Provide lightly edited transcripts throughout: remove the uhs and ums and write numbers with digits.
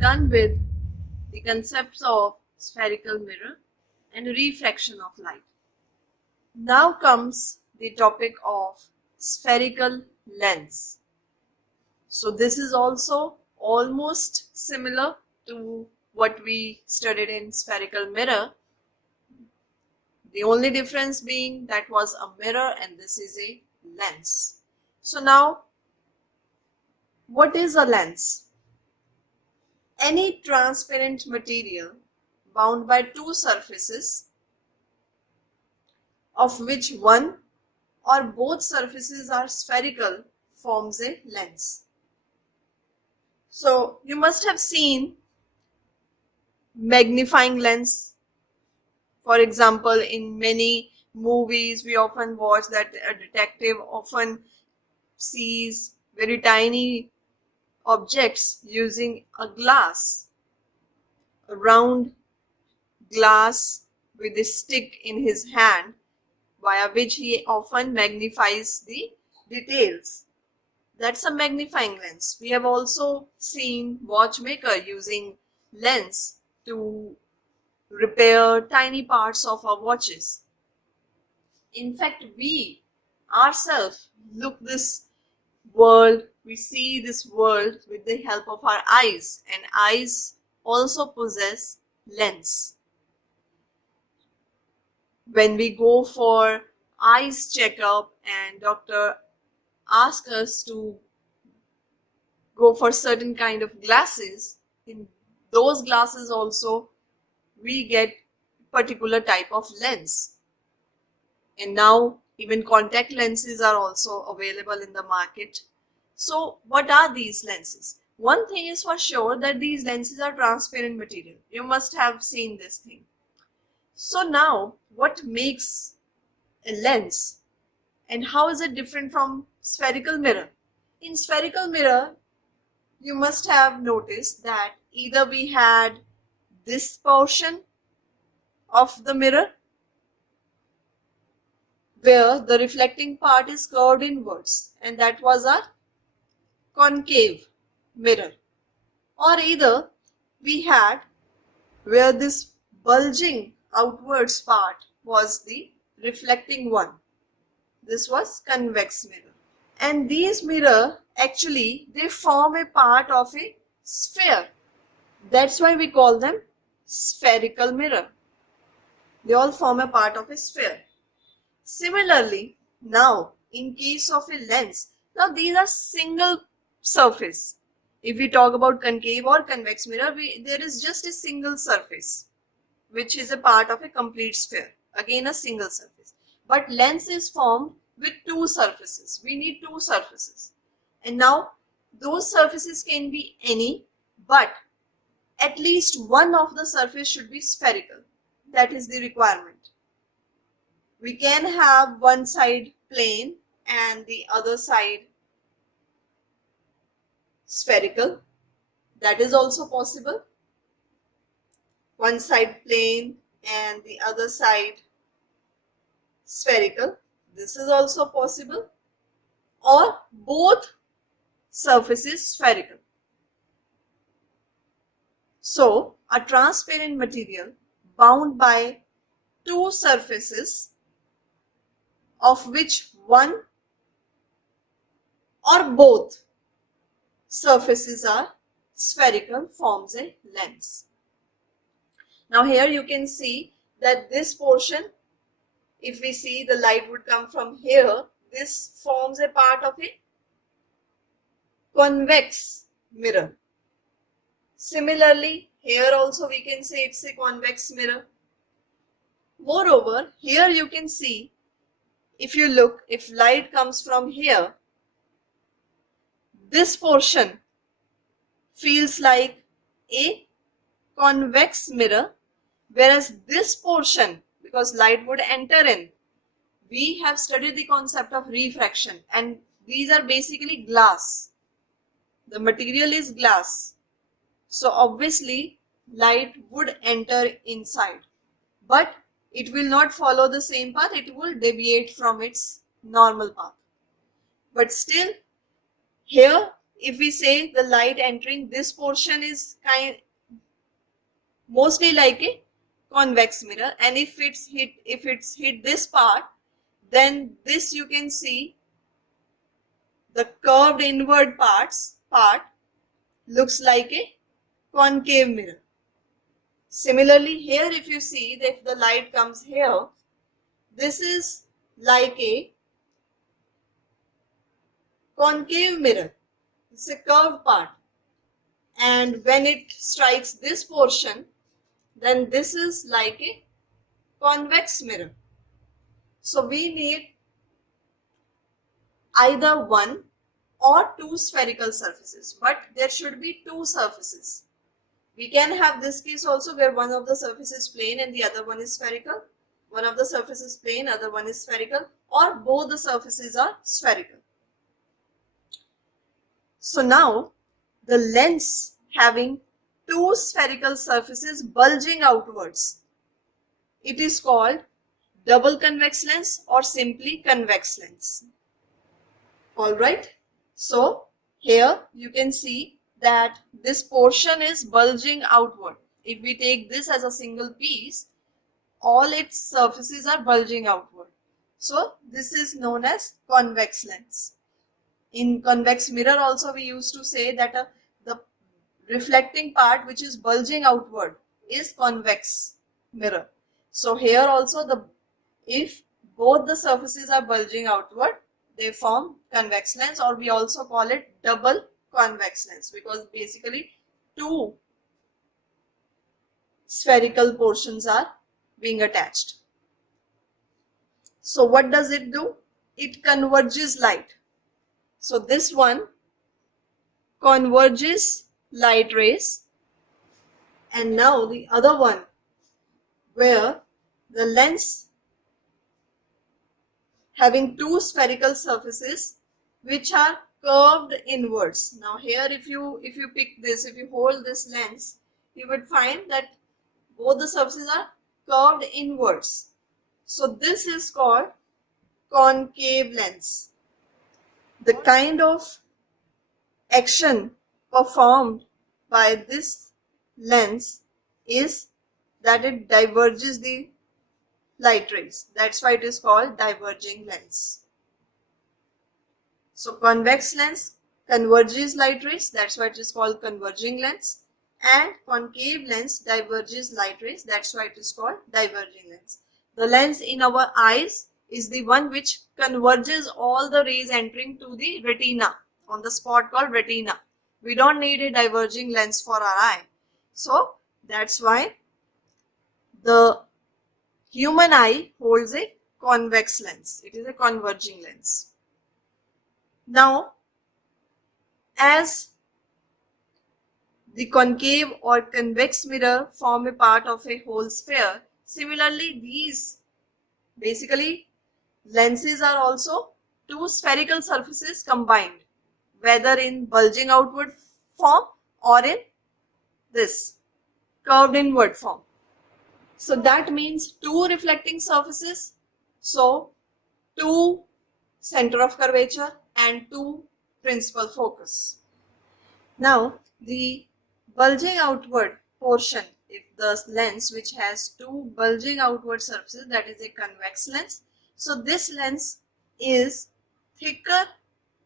done with the concepts of spherical mirror and refraction of light. Now comes the topic of spherical lens. So this is also almost similar to what we studied in spherical mirror. The only difference being that was a mirror and this is a lens. So now, what is a lens? Any transparent material bound by two surfaces of which one or both surfaces are spherical forms a lens. So you must have seen magnifying lens. For example, in many movies we often watch that a detective often sees very tiny objects using a glass, a round glass with a stick in his hand, via which he often magnifies the details. That's a magnifying lens. We have also seen watchmaker using lens to repair tiny parts of our watches. In fact, we ourselves look this world, we see this world with the help of our eyes, and eyes also possess lens. When we go for eyes checkup and doctor asks us to go for certain kind of glasses, in those glasses also we get particular type of lens. And now even contact lenses are also available in the market. So what are these lenses? One thing is for sure that these lenses are transparent material. You must have seen this thing. So now what makes a lens and how is it different from spherical mirror? In spherical mirror, you must have noticed that either we had this portion of the mirror where the reflecting part is curved inwards, and that was our concave mirror, or either we had where this bulging outwards part was the reflecting one. This was convex mirror. And these mirror actually they form a part of a sphere. That's why we call them spherical mirror. They all form a part of a sphere. Similarly, now in case of a lens, now these are single surface. If we talk about concave or convex mirror, there is just a single surface which is a part of a complete sphere. Again a single surface. But lens is formed with two surfaces. We need two surfaces. And now those surfaces can be any, but at least one of the surface should be spherical. That is the requirement. We can have one side plane and the other side spherical. That is also possible. One side plane and the other side spherical. This is also possible. Or both surfaces spherical. So, a transparent material bound by two surfaces of which one or both surfaces are spherical forms a lens. Now here you can see that this portion, if we see the light would come from here, this forms a part of a convex mirror. Similarly, here also we can say it's a convex mirror. Moreover, here you can see, if you look, if light comes from here, this portion feels like a convex mirror, whereas this portion, because light would enter in, we have studied the concept of refraction, and these are basically glass. The material is glass. So obviously light would enter inside, but it will not follow the same path, it will deviate from its normal path. But still, here if we say the light entering this portion is mostly like a convex mirror, and if it's hit this part, then this you can see the curved inward part looks like a concave mirror. Similarly, here if you see that if the light comes here, this is like a concave mirror. It's a curved part, and when it strikes this portion, then this is like a convex mirror. So we need either one or two spherical surfaces, but there should be two surfaces. We can have this case also where one of the surface is plane and the other one is spherical. One of the surfaces is plane, other one is spherical, or both the surfaces are spherical. So now the lens having two spherical surfaces bulging outwards, it is called double convex lens or simply convex lens. Alright, so here you can see that this portion is bulging outward. If we take this as a single piece, all its surfaces are bulging outward. So this is known as convex lens. In convex mirror also we used to say that the reflecting part which is bulging outward is convex mirror. So here also if both the surfaces are bulging outward, they form convex lens, or we also call it double convex lens, because basically two spherical portions are being attached. So what does it do? It converges light. So this one converges light rays, and now the other one where the lens having two spherical surfaces which are curved inwards. Now here if you pick this, if you hold this lens, you would find that both the surfaces are curved inwards. So this is called concave lens. The kind of action performed by this lens is that it diverges the light rays. That's why it is called diverging lens. So convex lens converges light rays, that's why it is called converging lens, and concave lens diverges light rays, that's why it is called diverging lens. The lens in our eyes is the one which converges all the rays entering to the retina on the spot called retina. We don't need a diverging lens for our eye. So that's why the human eye holds a convex lens. It is a converging lens. Now, as the concave or convex mirror form a part of a whole sphere, similarly these basically lenses are also two spherical surfaces combined, whether in bulging outward form or in this curved inward form. So that means two reflecting surfaces, so two center of curvature and two principal focus. Now the bulging outward portion, if the lens which has two bulging outward surfaces, that is a convex lens. So this lens is thicker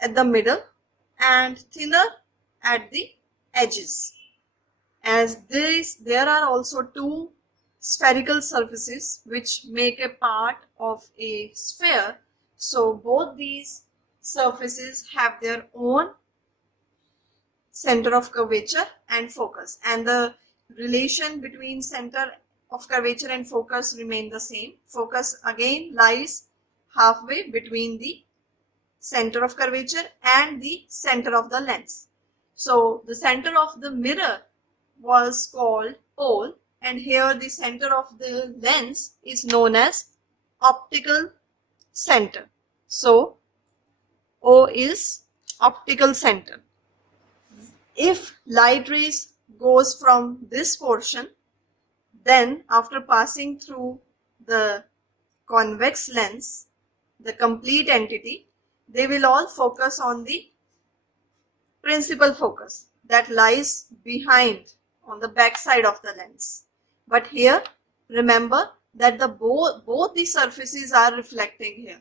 at the middle and thinner at the edges. As there are also two spherical surfaces which make a part of a sphere, so both these surfaces have their own center of curvature and focus, and the relation between center of curvature and focus remain the same. Focus again lies halfway between the center of curvature and the center of the lens. So the center of the mirror was called pole, and here the center of the lens is known as optical center. So O is optical center. If light rays goes from this portion, then after passing through the convex lens, the complete entity, they will all focus on the principal focus that lies behind on the back side of the lens. But here remember that both the surfaces are reflecting here.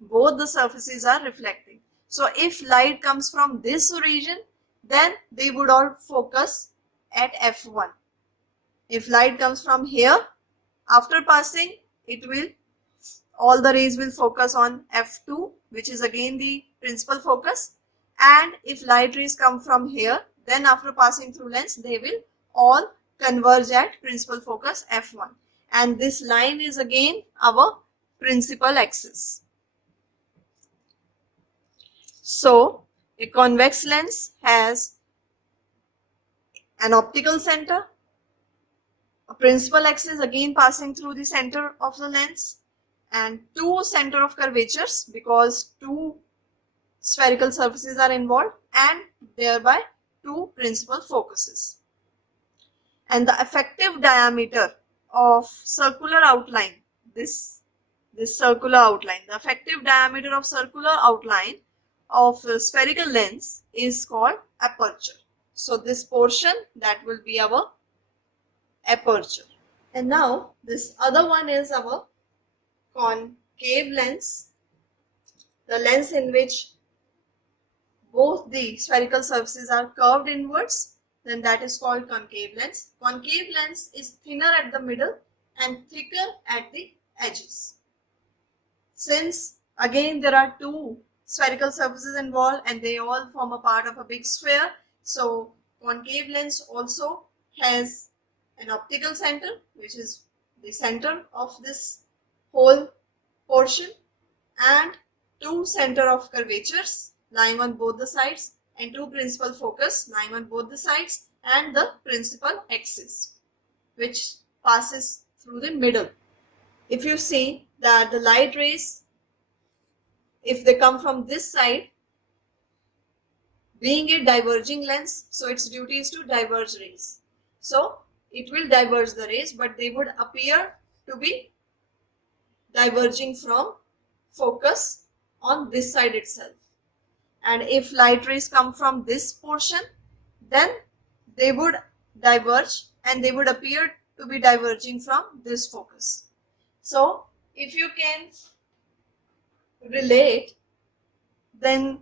Both the surfaces are reflecting. So if light comes from this region, then they would all focus at f1. If light comes from here, after passing, all the rays will focus on f2, which is again the principal focus. And if light rays come from here, then after passing through lens, they will all converge at principal focus f1. And this line is again our principal axis. So a convex lens has an optical center, a principal axis again passing through the center of the lens, and two center of curvatures because two spherical surfaces are involved, and thereby two principal focuses. And the effective diameter of circular outline, this circular outline, the effective diameter of circular outline of a spherical lens is called aperture. So this portion, that will be our aperture. And now this other one is our concave lens, the lens in which both the spherical surfaces are curved inwards, then that is called concave lens. Concave lens is thinner at the middle and thicker at the edges. Since again there are two spherical surfaces involved and they all form a part of a big sphere, so concave lens also has an optical center, which is the center of this whole portion, and two center of curvatures lying on both the sides, and two principal focus lying on both the sides, and the principal axis which passes through the middle. If you see that the light rays, if they come from this side, being a diverging lens, so its duty is to diverge rays. So it will diverge the rays, but they would appear to be diverging from focus on this side itself. And if light rays come from this portion, then they would diverge and they would appear to be diverging from this focus. So if you can relate, then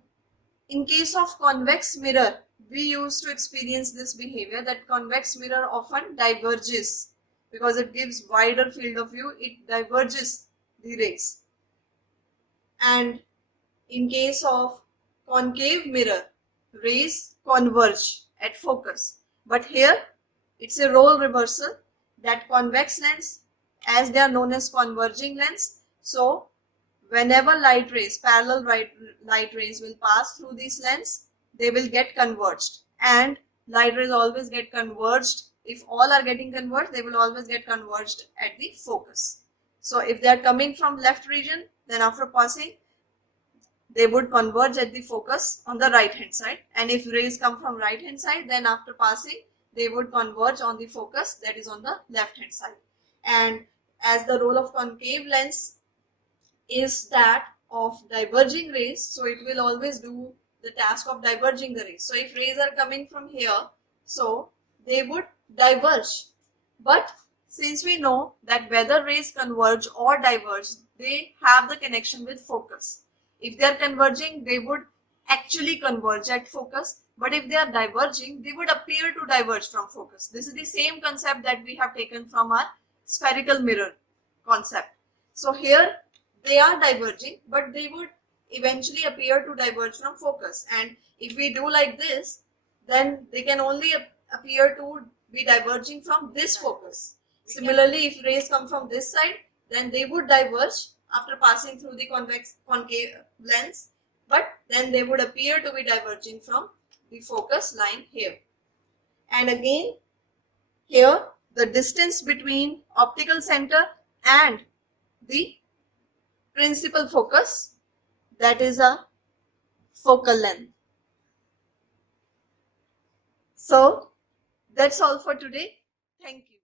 in case of convex mirror, we used to experience this behavior that convex mirror often diverges because it gives wider field of view, it diverges the rays. And in case of concave mirror, rays converge at focus. But here it's a role reversal, that convex lens, as they are known as converging lens, so whenever light rays, parallel light rays will pass through this lens, they will get converged, and light rays always get converged. If all are getting converged, they will always get converged at the focus. So if they are coming from left region, then after passing, they would converge at the focus on the right hand side, and if rays come from right hand side, then after passing, they would converge on the focus that is on the left hand side. And as the role of concave lens is that of diverging rays, so it will always do the task of diverging the rays. So if rays are coming from here, so they would diverge. But since we know that whether rays converge or diverge, they have the connection with focus. If they are converging, they would actually converge at focus, but if they are diverging, they would appear to diverge from focus. This is the same concept that we have taken from our spherical mirror concept. So here they are diverging, but they would eventually appear to diverge from focus. And if we do like this, then they can only appear to be diverging from this focus. Similarly, if rays come from this side, then they would diverge after passing through the concave lens, but then they would appear to be diverging from the focus line here. And again, here the distance between optical center and the principal focus, that is a focal length. So that's all for today. Thank you.